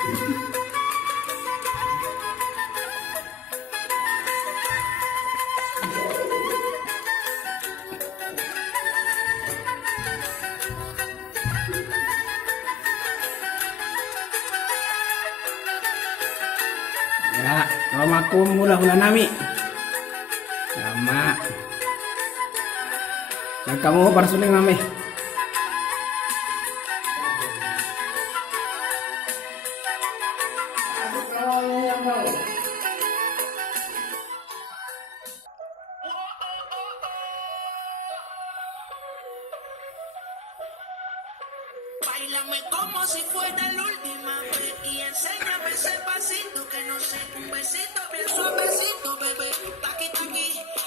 Ya, romaku mula-mula nami. Sama. Dan kamu para suling mami. Báilame como si fuera la última vez y enséñame ese pasito que no sé, un besito bien suavecito, bebé, taqui taqui.